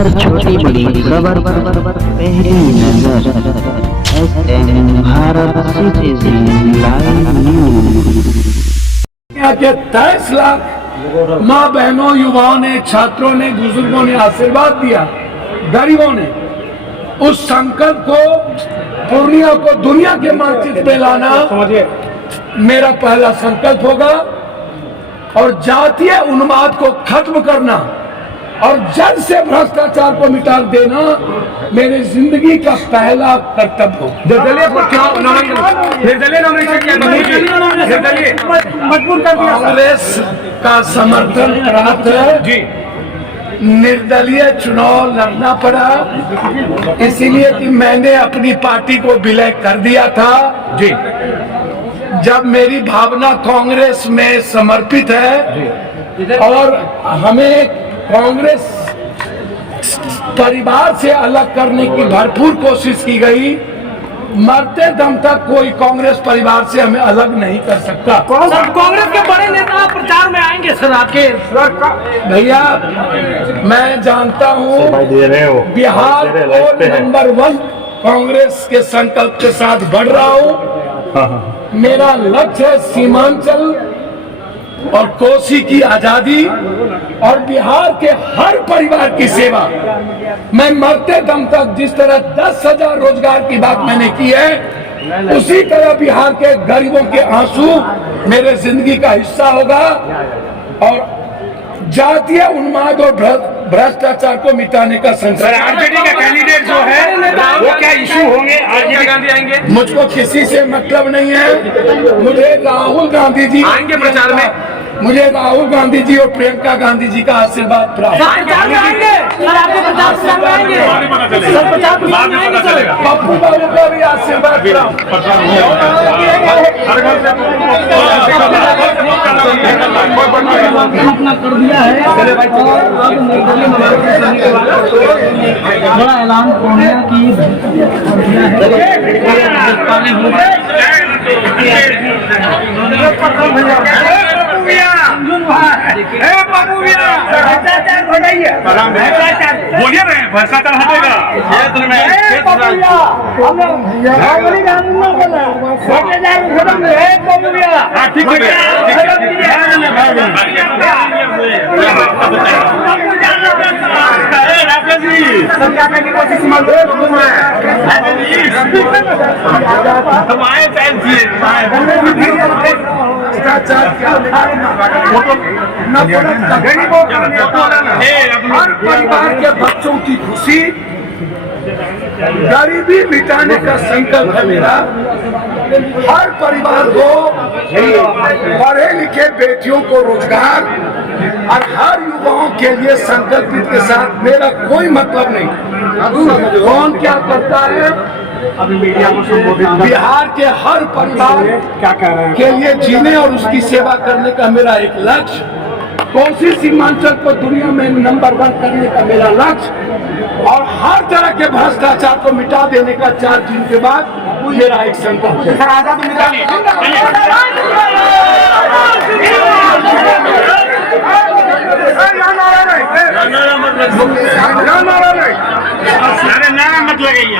हर छोटी बड़ी खबर पहली नजर SM Bharat citizen live news. के 23 लाख माँ बहनों, युवाओं ने, छात्रों ने, बुजुर्गों ने आशीर्वाद दिया, गरीबों ने। उस संकल्प को, पूर्णिया को दुनिया के मानचित्र पे लाना मेरा पहला संकल्प होगा और जातीय उन्माद को खत्म करना और जड़ से भ्रष्टाचार को मिटा देना मेरी जिंदगी का पहला कर्तव्य हो। कांग्रेस का समर्थन प्राप्त है, निर्दलीय चुनाव लड़ना पड़ा, इसीलिए कि मैंने अपनी पार्टी को विलय कर दिया था। जब मेरी भावना कांग्रेस में समर्पित है और हमें कांग्रेस परिवार से अलग करने की भरपूर कोशिश की गई, मरते दम तक कोई कांग्रेस परिवार से हमें अलग नहीं कर सकता। कांग्रेस के बड़े नेता प्रचार में आएंगे सर आपके। भैया मैं जानता हूँ बिहार को नंबर 1 कांग्रेस के संकल्प के साथ बढ़ रहा हूँ। मेरा लक्ष्य है सीमांचल और कोसी की आजादी और बिहार के हर परिवार की सेवा। मैं मरते दम तक जिस तरह 10,000 रोजगार की बात मैंने की है, उसी तरह बिहार के गरीबों के आंसू मेरे जिंदगी का हिस्सा होगा और जातीय उन्माद और भ्रष्टाचार को मिटाने का संकल्प। आरजेडी का कैंडिडेट जो है वो क्या इशू होंगे? आरजेडी गांधी आएंगे? मुझको किसी से मतलब नहीं है। मुझे राहुल गांधी जी आएंगे प्रचार में। मुझे राहुल गांधी जी और प्रियंका गांधी जी का आशीर्वाद प्राप्त। पप्पू बाबू का भी आशीर्वाद प्राप्त। अपना कर दिया है बड़ा ऐलान पूर्णिया की बोलिए ना, भ्रष्टाचार हटेगा। हर परिवार के बच्चों की खुशी, गरीबी मिटाने का संकल्प है मेरा। हर परिवार को, पढ़े लिखे बेटियों को रोजगार और हर युवाओं के लिए संकल्पित के साथ मेरा कोई मतलब नहीं कौन क्या करता है। बिहार के हर परिवार के लिए जीने और उसकी सेवा करने का मेरा एक लक्ष्य, कोसी सीमांचल को दुनिया में नंबर 1 करने का मेरा लक्ष्य और हर तरह के भ्रष्टाचार को मिटा देने का 4 दिन के बाद मेरा एक संकल्प है। अरे नारा मत लगाइए,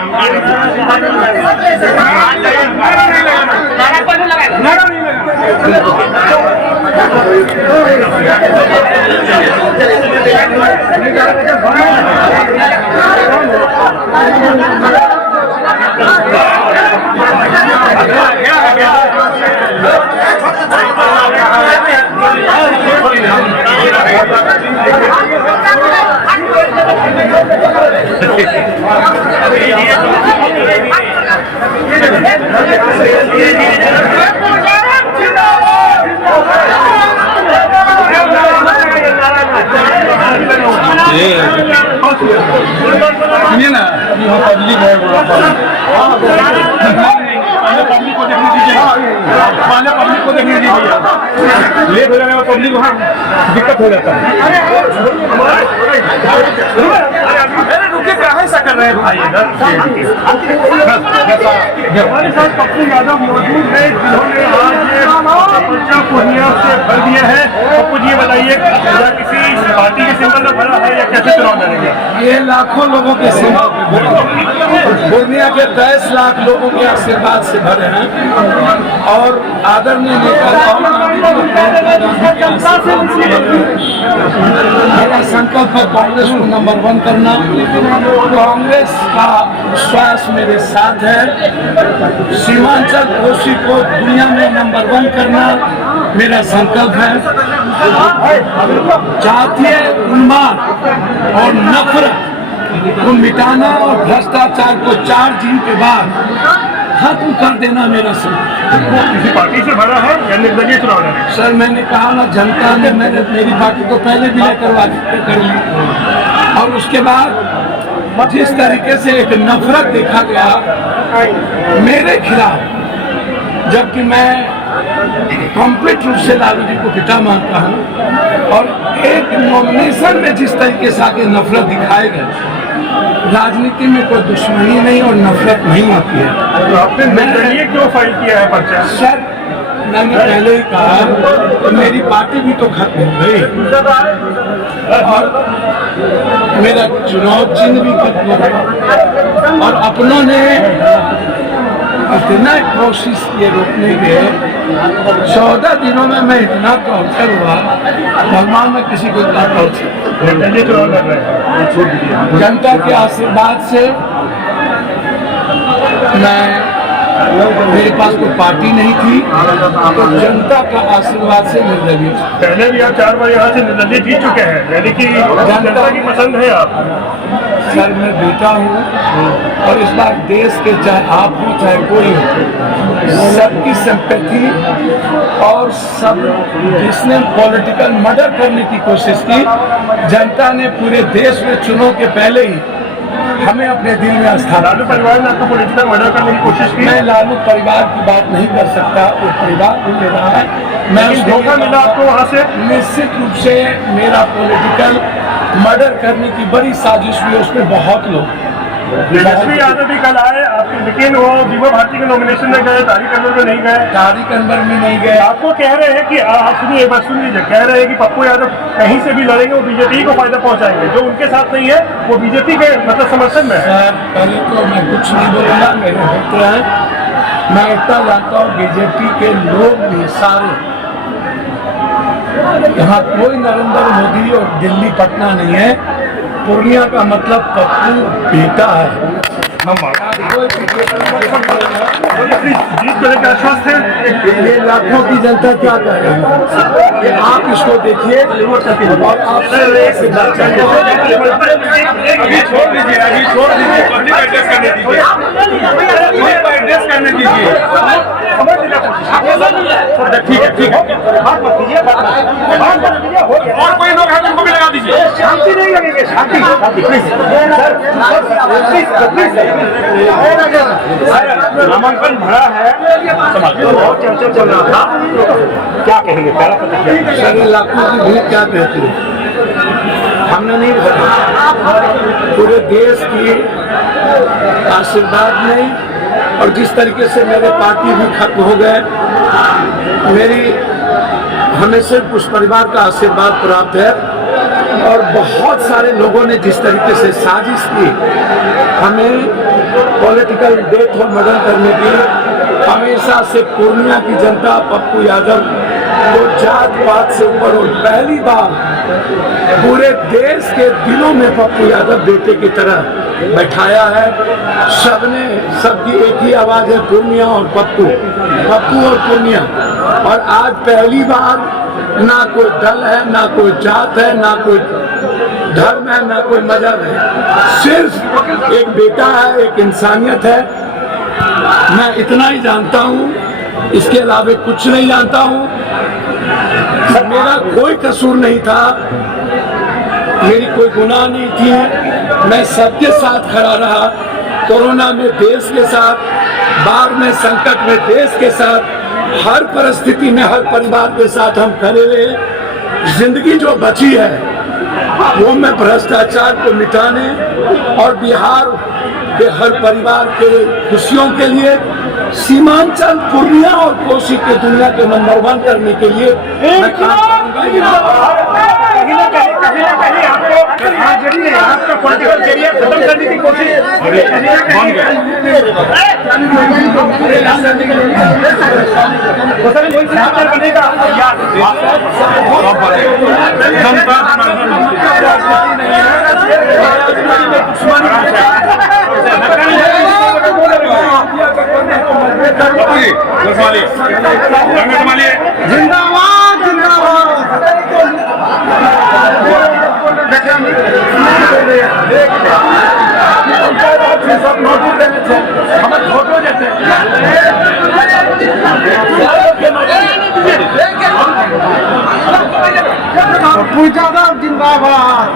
सुनिए ना, यहाँ पब्लिक है, पब्लिक को देखने दीजिए, पहले पब्लिक को देखने दीजिए। लेट हो जाने में पब्लिक वहाँ दिक्कत हो जाता है। रुकिए, क्या है ऐसा कर रहे भाई इधर हमारे साथ पप्पू यादव मौजूद है जिन्होंने आज पर्चा पूर्णिया से भर दिया है। पप्पू जी बताइए, क्या किसी पार्टी के सिंबल में भरा है या कैसे चुनाव लड़ेंगे? ये लाखों लोगों के सिंबल पूर्णिया के 10 लाख लोगों के आशीर्वाद से भरे हैं और आदरणीय नेता मेरा संकल्प है कांग्रेस को नंबर 1 करना। कांग्रेस का विश्वास मेरे साथ है। सीमांचल कोसी को दुनिया में नंबर 1 करना मेरा संकल्प है। जातीय उन्माद और नफरत को मिटाना और भ्रष्टाचार को 4 दिन के बाद खत्म कर देना मेरा संकल्प। किसी पार्टी से भरा है या निर्दलीय चुनाव लड़ेंगे? सर मैंने कहा ना, जनता ने मेरी पार्टी को पहले भी लेकर कर ली और उसके बाद जिस तरीके से एक नफरत देखा गया मेरे खिलाफ, जबकि मैं कंप्लीट रूप से लालू जी को पिता मानता हूँ, और एक नॉमिनेशन में जिस तरीके से आगे नफरत दिखाए गए, राजनीति में कोई दुश्मनी नहीं और नफरत नहीं होती है। तो आपने निर्दलीय क्यों फाइल किया है पर्चा? सर मैंने पहले ही कहा तो मेरी पार्टी भी तो खत्म हो गई और मेरा चुनाव चिन्ह भी खत्म हो गया और अपनों ने इतना कोशिश किए रोकने के। 14 दिनों में मैं इतना टॉर्चर हुआ, भगवान में किसी को इतना टॉर्चर। जनता के आशीर्वाद से मेरे पास कोई पार्टी नहीं थी, तो जनता का आशीर्वाद से निर्दलीय। पहले भी आप 4 बार यहाँ से निर्दलीय जीत चुके हैं, यानी कि जनता की पसंद है आप। सर मैं बेटा हूँ और इस बार देश के चाहे आप हो चाहे कोई हो, सबकी सिंपैथी और सब जिसने पॉलिटिकल मर्डर करने की कोशिश की, जनता ने पूरे देश में चुनाव के पहले ही हमें अपने दिल में स्थान। लालू परिवार ने आपको पॉलिटिकल मर्डर करने की कोशिश की? मैं लालू परिवार की बात नहीं कर सकता, वो परिवार भी ले रहा है। मैं धोखा मिला आपको वहाँ से? निश्चित रूप से मेरा पॉलिटिकल मर्डर करने की बड़ी साजिश हुई, उसमें बहुत लोग। तेजस्वी यादव भी कल आए आपके, लेकिन वो विभा भारती के नॉमिनेशन में गए, तारिक अनवर में नहीं गए। तारिक अनवर में नहीं गए। आपको कह रहे हैं कि आप सुनिए, एक बार सुन लीजिए, कह रहे हैं कि पप्पू यादव कहीं से भी लड़ेंगे वो बीजेपी को फायदा पहुंचाएंगे, जो उनके साथ नहीं है वो बीजेपी के मतलब समर्थन में है। सर पहले तो मैं कुछ नहीं बोलूँगा, मेरे मित्र हैं, मैं इतना जानता हूँ बीजेपी के लोग भी सारे, यहाँ कोई नरेंद्र मोदी और दिल्ली पटना नहीं है। पूर्णिया का मतलब पप्पू बेटा है। जीत को लेकर आश्वस्त है। ये लाखों की जनता क्या कह रही है, ये आप इसको देखिए और आप अभी छोड़ दीजिए, अभी छोड़ दीजिए, पब्लिक एड्रेस करने दीजिए, एड्रेस करने दीजिए। ठीक है, ठीक है, और कोई लोग हैं उनको भी लगा दीजिए। शांति नहीं लगेंगे, शांति प्लीज। नामांकन भरा है, बहुत चर्चा चल रहा था, क्या कहेंगे? पहला सर लाखों की भीड़ क्या कहती है, हमने नहीं भरा, पूरे देश की आशीर्वाद नहीं, और जिस तरीके से मेरे पार्टी भी खत्म हो गए, हमें सिर्फ उस परिवार का आशीर्वाद प्राप्त है और बहुत सारे लोगों ने जिस तरीके से साजिश की हमें पॉलिटिकल डेथ और मर्डर करने की, हमेशा से पूर्णिया की जनता पप्पू यादव को जात पात से ऊपर, और पहली बार पूरे देश के दिलों में पप्पू यादव बेटे की तरह बैठाया है। सबकी एक ही आवाज है, पूर्णिया और पप्पू, पप्पू और पूर्णिया। और आज पहली बार ना कोई दल है, ना कोई जात है, ना कोई धर्म है, ना कोई मजहब है, सिर्फ एक बेटा है, एक इंसानियत है। मैं इतना ही जानता हूँ, इसके अलावा कुछ नहीं जानता हूँ। मेरा कोई कसूर नहीं था, मेरी कोई गुनाह नहीं थी, मैं सबके साथ खड़ा रहा। कोरोना में देश के साथ, बाढ़ में संकट में देश के साथ, हर परिस्थिति में हर परिवार के साथ हम खड़े रहे। जिंदगी जो बची है वो मैं भ्रष्टाचार को मिटाने और बिहार के हर परिवार के खुशियों के लिए सीमांचल पूर्णिया और कोसी के दुनिया के नंबर 1 करने के लिए मैं काम करूंगा। कहीं आपको आपका पॉलिटिकल करियर खत्म करने की कोशिश बनेगा जिंदाबाद जिंदाबाद। सब नोटिस देने थे हमारे फोटो देते पप्पू यादव जिंदाबाद।